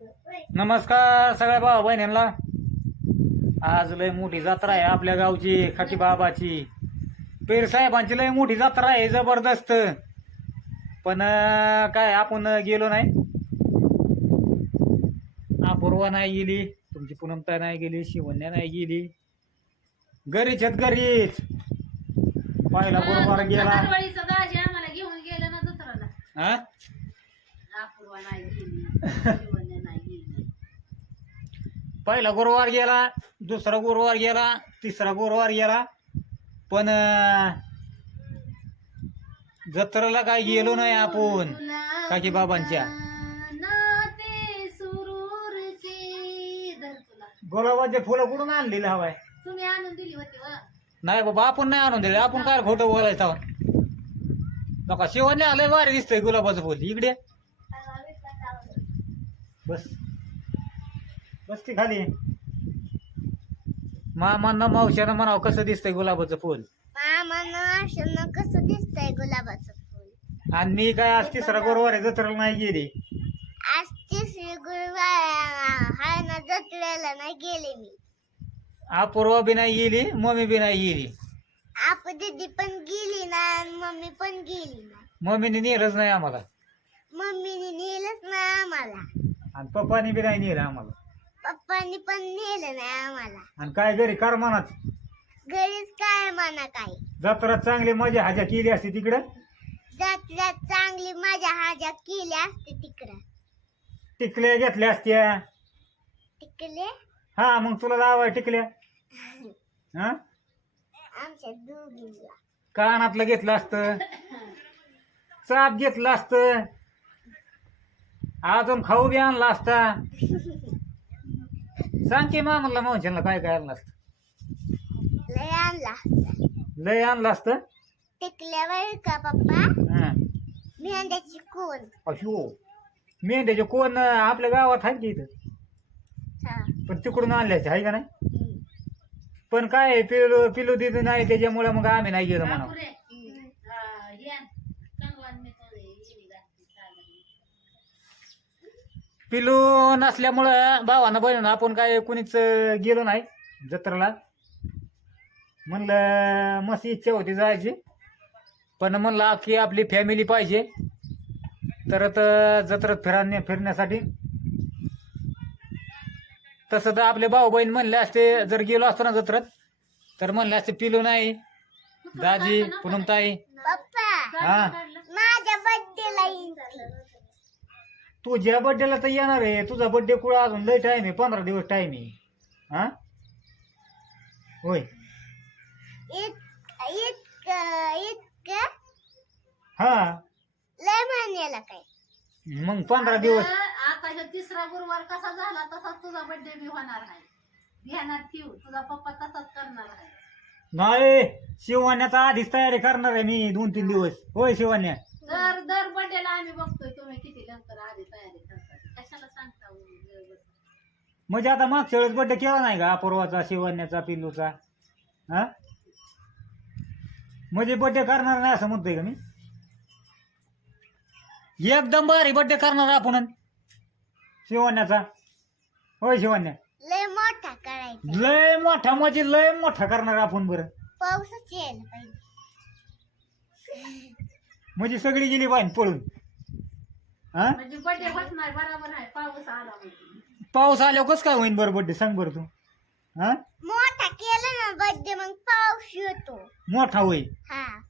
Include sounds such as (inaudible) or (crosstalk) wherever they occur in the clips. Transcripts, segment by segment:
नमस्कार सगळ्या भावा बहिणींना. आज लय मोठी जत्रा आहे आपल्या गावची खाटी बाबाची. पीर साहेबांची लय मोठी जत्रा आहे जबरदस्त. पण काय आपण गेलो नाही. अपूर्वा नाही गेली तुमची पूनमता नाही गेली शिवन्या नाही गेली. घरीच आहेत घरीच. पहिला गुरुवार गेला. घेऊन गेलं ना हा? अपूर्वा नाही गेली शिवण्या नाही गेली पहिला गुरुवार गेला दुसरा गुरुवार गेला तिसरा गुरुवार गेला. पण जत्रेला काय गेलो नाही आपण काकी बाबांच्या. गुलाबाचे फुलं कुठून आणलेले हवाय? तुम्ही आणून दिली होती व. नाही बाबा आपण नाही आणून दिले. आपण काय खोटं बोलायचं नका शिवाने आलंय भारी दिसतंय गुलाबाचं फुल. इकडे. बस. बस ती खाली मामांना मावशानं म्हणावं कसं दिसतंय गुलाबाचं फुल? मामानं कसं दिसतंय गुलाबाचं फुल? आणि मी काय आज तिसरा गुरुवार आहे जत्रेला नाही गेली? आज तिसरी गुरुवार हाय ना जत्रेला नाही गेले मी. अपूर्वा बी नाही गेली मम्मी बी नाही गेली. आप दीदी पण गेली ना आणि मम्मी पण गेली ना. मम्मीने नेलंच नाही आम्हाला. मम्मीने नेलंच ना आम्हाला. आणि पप्पानी बी नाही नेलं आम्हाला. पप्पानी पण नेलं नाही आम्हाला. आणि काय घरी कर म्हणाच घरीच काय म्हणा काय जत्रा चांगली मजा हाजा केली असती तिकडं? जत्रेत चांगली माझ्या हाज्या केल्या असते तिकडं. टिकल्या घेतल्या असत्या? तिकडे हा मग तुला लावाय टिकल्या? हा? आमच्या दोघीला कानातलं घेतलं असतं? चाप घेतलं असतं? अजून खाऊ बी आणला असता? (laughs) सांग की मामाला मावशाला काय काय आणलं असतं? लय आणला असता. लय आणलं असतं? टिकल्यावर का पप्पा? हा. मेंढ्याची कोण? अशो. मेंढ्याचे कोण आपल्या गावात आहे की इथं? हा. पण तिकडून आणल्याचे आहे का नाही? हम्म. पण काय पिलू पिलू दिलं नाही त्याच्यामुळे मग आम्ही नाही गेलो म्हणा अपुरे हा, हे आण. कंगवान मी तो येणी घातली चालेल. पिलू नसल्यामुळं भावानं बहिण आपण काय कुणीच गेलो नाही जत्रेला. म्हणलं मस्त इच्छा होती जायची. पण म्हणलं की आपली फॅमिली पाहिजे. तर तर जत्रेत फिरण्या फिरण्यासाठी. तसं तर आपले भाऊ बहीण म्हणले असते जर गेलो असतो ना जत्रेत तर म्हणले असते पिलू नाही दाजी पूनमताई. हा. माझ्या येईल तुझ्या बड्डेला तर येणार आहे तुझा बड्डे कुठं अजून? लय टाइम आहे पंधरा दिवस टाइम आहे. हा? होय. इत इतकं इतकं हा. लय महिन्याला काय? मग पंधरा दिवस. आता ह्यो तिसरा गुरुवार कसा झाला तसाच तुझा बर्थडे बी होणार आहे. ध्यानात ठेव तुझा पप्पा तसाच करणार आहे. नाही शिवण्याचा आधीच तयारी करणार आहे मी दोन तीन दिवस. होय शिवण्या. दर दर बर्थडेला आम्ही बघतोय तुम्ही किती लवकर आधी तयारी करता कशाला सांगता वेळ बस. म्हणजे आता मागच्या वेळेस बड्डे केला नाही का? अपूर्वाचा शिवण्याचा पिल्लूचा हा? म्हणजे बड्डे करणार नाही असं म्हणतोय का मी? एकदम भारी बड्डे करणार आपण. शिवण्याचा होय शिवण्या लय मोठा करायचा. लय मोठा म्हणजे लय मोठा करणार आपण बरं. पाऊसच यायला पाहिजे. म्हणजे सगळी गेली पाहिजे पळून. हा? म्हणजे होत बरोबर आहे. पाऊस आला म्हणजे पाऊस आल्यावर कसं काय होईन बरं बड्डे सांग बरं तू. हा? मोठा केला ना बर्थडे मग पाऊस येतो. मोठा होईल? हा.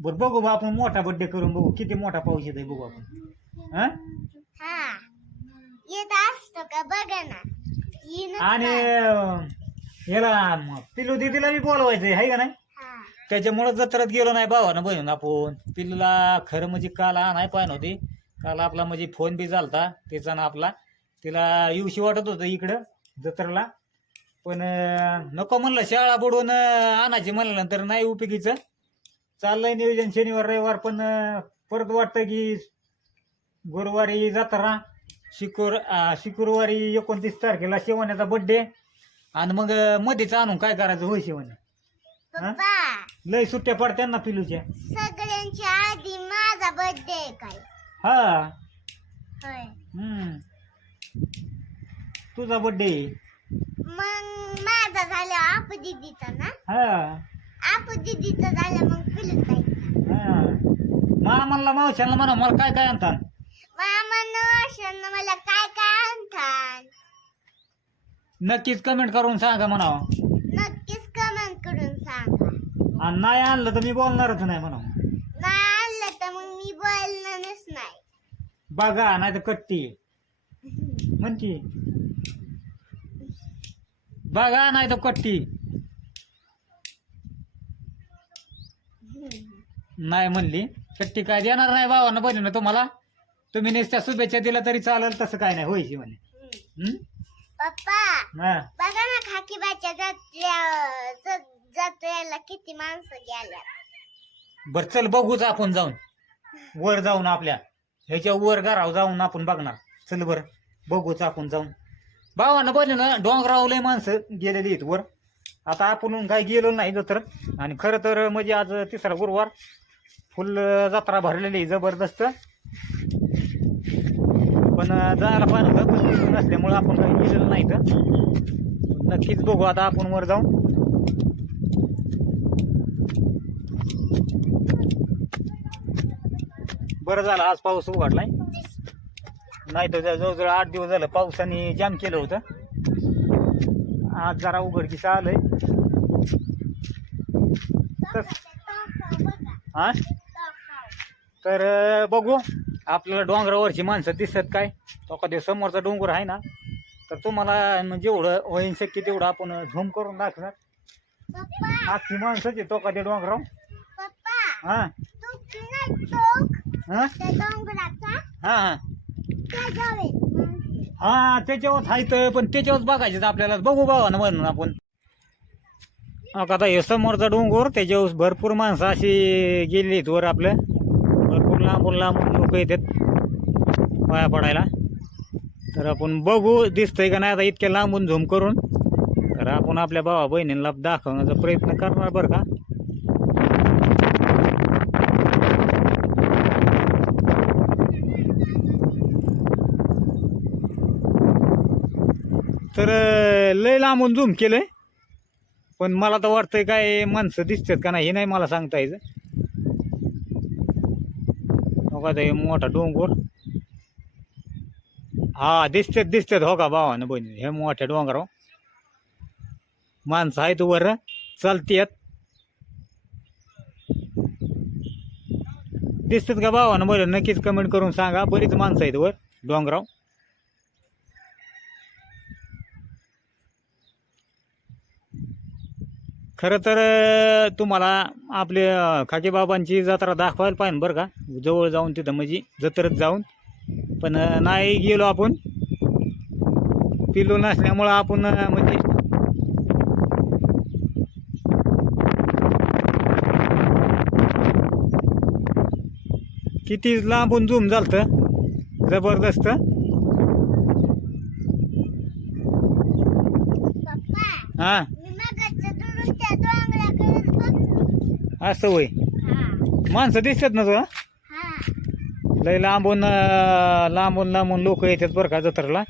बरं बघू बा आपण मोठा बड्डे करून बघू. किती मोठा पाऊस येतोय बघू आपण. हा? हा. येत असतो का? बघा ना. येणंच आणि. अं, याला म, पिलू दिदीला बी बोलवायचंय हाय का नाही? हा. त्याच्यामुळं जत्रात गेलो नाही भावानं बहीण आपण. पिल्लूला खरं म्हणजे काल आणाय पाहिजे नव्हती. काल आपला म्हणजे फोन बी झालता त्याचा ना आपला. तिला येऊशी वाटत होतं इकडं जत्रेला. पण नको म्हणलं शाळा बुडवून आणायची म्हणल्यानंतर नाही उपयोगीचं. चाललंय नियोजन शनिवार रविवार पण परत वाटतं की गुरुवारी जत्रा शुक्र शुक्रवारी एकोणतीस तारखेला शिवण्याचा बड्डे आणि मग मध्येच आणून काय करायचं होय शिवण्या? पप्पा. लय सुट्ट्या पडत्या ना पिलूच्या. सगळ्यांच्या आधी माझा बर्थडे काय? हा. होय. हम्म. तुझा बर्थडे मग माझा झाला आपू दिदीचा ना? हा. आपू दिदीचा झाला मग फिरून जायचा हा. मामाला मावशाला म्हणा मला काय काय आणता मामा नवशांना मला काय काय आणतात? नक्कीच कमेंट करून सांगा म्हणावं. नक्कीच कमेंट करून सांगा. आणि नाही आणलं तर मी बोलणारच नाही म्हणा नाही आणलं तर मग मी बोलणारच नाही बघा नाही तर कट्टी. म्हणती. बघा नाही तर कट्टी. नाही म्हणली. कट्टी काय देणार नाही भावानं बहिणीनं तुम्हाला? तुम्ही नुसत्या शुभेच्छा दिल्या तरी चालेल तसं काय नाही. होईची म्हणे. हं? पप्पा हा. बघा ना खाकीबाच्या जत्र्या ज- जत्रेला किती माणसं गेल्या. बर चल बघूच आपण जाऊन. वर जाऊन आपल्या. ह्याच्या वर घरावर जाऊन आपण बघणार. चल बर बघूच आपण जाऊन. भावानं बने ना डोंगरावले माणसं गेलेली आहेत वर. आता आपण काय गेलो नाही जत्र आणि खरं तर म्हणजे आज तिसरा गुरुवार. फुल जत्रा भरलेली आहे जबरदस्त. पण जायला पाहिजे होतं पण नसल्यामुळं आपण काही गेलेलं नाही तर. नक्कीच बघू आता आपण वर जाऊन. बरं झालं आज पाऊस उघडलाय. नाही तर जवळजवळ आठ दिवस झालं पावसाने जाम केलं होतं. आज जरा उघडकीस आलंय. तस- हा? तर बघू. आपल्याला डोंगरावरची माणसं दिसत काय? तो कधी समोरचा डोंगर आहे ना? तर तुम्हाला म्हणजे जेवढं होईन शक्य तेवढं आपण झूम करून दाखवणार. पप्पा. आखी माणसाची तो कधी डोंगराव हा? हा? हा हा. त्याच्यावर आहे. हायत पण त्याच्यावर बघायचं आपल्याला. बघू बघा ना म्हणून आपण. आता हे समोरचा डोंगर त्याच्यावर भरपूर माणसं अशी गेलेली आहेत वर आपलं. भरपूर लांबून लांबून लोक येतात पाया पडायला. तर आपण बघू दिसतंय का नाही आता इतक्या लांबून झूम करून. तर आपण आपल्या भावा बहिणींना दाखवण्याचा प्रयत्न करणार बरं का? तर लई लय लांबून झूम केलंय. पण मला तर वाटतंय काय माणसं दिसतात का नाही हे नाही मला सांगता येतं हो का ते मोठा डोंगर. हा दिसतात दिसतात हो का भावानं बहिणी हे मोठ्या डोंगराव हो. माणसं आहेत वर चालतेत दिसतात का भावानं बरं? नक्कीच कमेंट करून सांगा. बरीच माणसं आहेत वर डोंगराव. खरं तर तुम्हाला आपले अं, खाकीबाबांची जत्रा दाखवायला पाहिजे बरं का. जवळ जाऊन तिथं म्हणजे जत्रेत जाऊन. पण नाही गेलो आपण. पिलो नसल्यामुळं आपण म्हणजे किती लांबून झूम झालतं. जबरदस्त. हां मी मगाच्या दुरून त्या डोंगराकडे बघ असं होय. हा. माणसं दिसतात ना तुला हा. लय लांबून लांबून लांबून लोक येतात बरं का जत्रेला.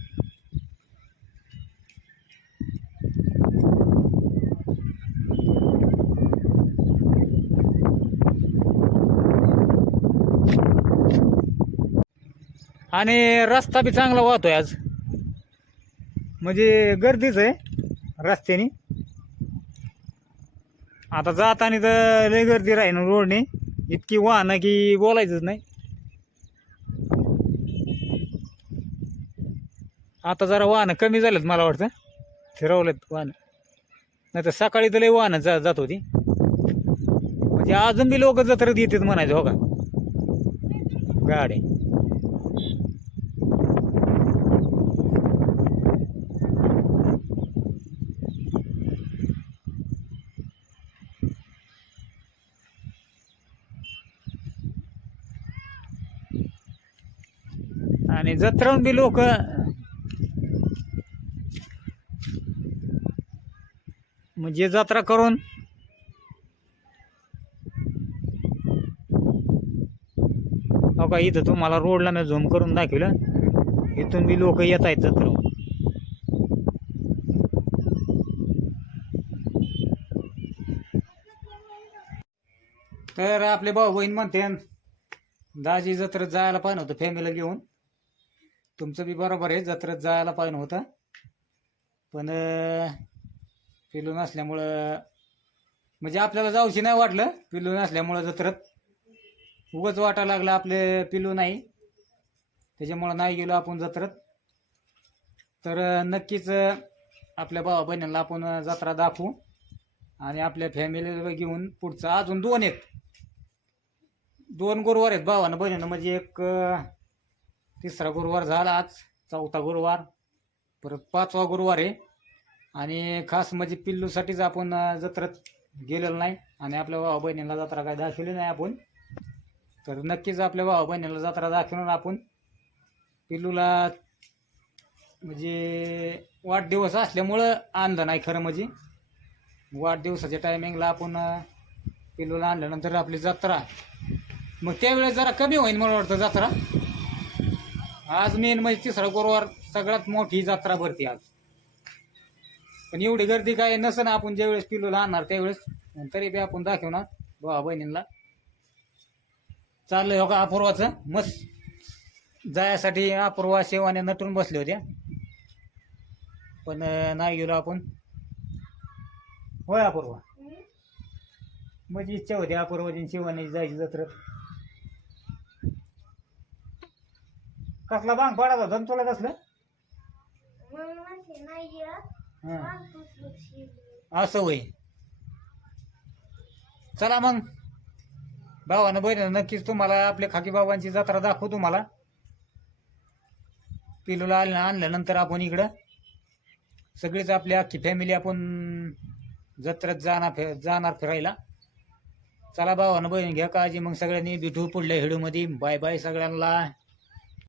आणि रस्ता बी चांगला वाहतोय आज. म्हणजे गर्दीच आहे रस्त्याने. आता जाताना तर लय गर्दी राहील रोडने. इतकी वाहनं की बोलायचंच नाही. आता जरा वाहनं कमी झालेत मला वाटतं. फिरवलेत वाहनं. नाही तर सकाळी तर लय वाहनं जा जात होती. म्हणजे अजून बी लोक जत्रेत येतात म्हणायचं हो का? गाडी आणि जत्राहून बी लोक म्हणजे जत्रा करून हो का इथं तुम्हाला रोडला मी झूम करून दाखवलं. इथून बी लोक येत आहेत जत्रा तर आपले भाऊ बहीण म्हणते दाजी जत्रेत जायला पाहिजे होतं फॅमिलीला घेऊन. तुमचं बी बरोबर आहे जत्रेत जायला पाहिजे होतं पण पिलू नसल्यामुळं म्हणजे आपल्याला जाऊशी नाही वाटलं पिलू नसल्यामुळं जत्रेत. उगच वाटायला लागलं आपले पिलू नाही. त्याच्यामुळं नाही गेलो आपण जत्रेत. तर नक्कीच आपल्या भावा बहिणीला आपण जत्रा दाखवू. आणि आपल्या फॅमिलीला घेऊन पुढचं अजून दोन आहेत. दोन गुरुवार आहेत भावानं बहिणीनं. म्हणजे एक तिसरा गुरुवार झाला आज चौथा गुरुवार. परत पाचवा गुरुवार आहे. आणि खास म्हणजे पिल्लूसाठीच आपण अं, जत्रेत गेलेलो नाही. आणि आपल्या भावा बहिणीला जत्रा काय दाखवली नाही आपण. तर नक्कीच आपल्या भावा बहिणीला जत्रा दाखवणार आपण. पिल्लूला म्हणजे वाढदिवस असल्यामुळं आणलं नाही खरं म्हणजे. वाढदिवसाच्या टायमिंगला आपण पिल्लूला आणल्यानंतर आपली जत्रा. मग त्यावेळेस जरा कमी होईल मला वाटतं जत्रा. आज मेन म्हणजे तिसरा गुरुवार सगळ्यात मोठी जत्रा भरती आज. पण एवढी गर्दी काय नसं ना आपण ज्यावेळेस पिलूला आणणार त्यावेळेस. तरी बी आपण दाखवणार भावा बहिणींना. चाललंय हो का अपूर्वाचं? मस्त. जायसाठी अपूर्वा शेवाने नटून बसल्या होत्या पण नाही गेलो आपण. होय अपूर्वा. माझी इच्छा होती अपूर्वाची शिवाने जायची जत्रेत. कसला बांग पडत धन तुला कसलं? मग म्हणते नाही येत. हं. मग तूच असं होय. चला मग. भावानं बहिणीनं नक्कीच तुम्हाला आपल्या खाकी बाबांची जत्रा दाखवू तुम्हाला. पिलूला आणल्या आणल्यानंतर आपण इकडं सगळीच आपली अख्खी फॅमिली आपण जत्रेत जाणार फि जाणार फिरायला. चला भावानं बहीण घ्या काळजी. मग सगळ्यांनी भेटू पुढल्या हिडूमध्ये. बाय बाय सगळ्यांना.